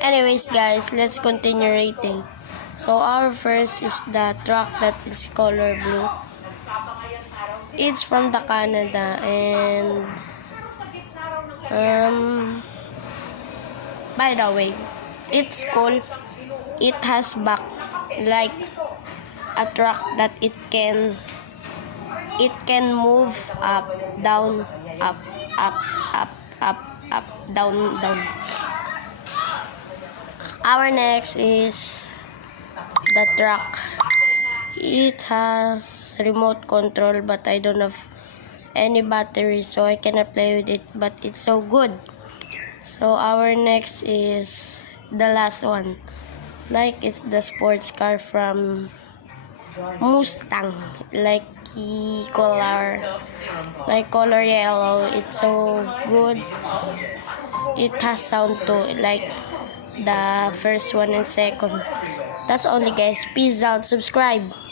Anyways guys, let's continue rating. So our first is the truck that is color blue. It's from the Canada, and by the way, it's cool. It has back like a truck that it can move up, down, up, up, up, up, up, down, down. Our next is the truck. It has remote control, but I don't have any battery, so I cannot play with it, but it's so good. So our next is the last one. Like it's the sports car from Mustang, like color yellow. It's so good. It has sound too, like the first one and second. That's only guys. Peace out. Subscribe.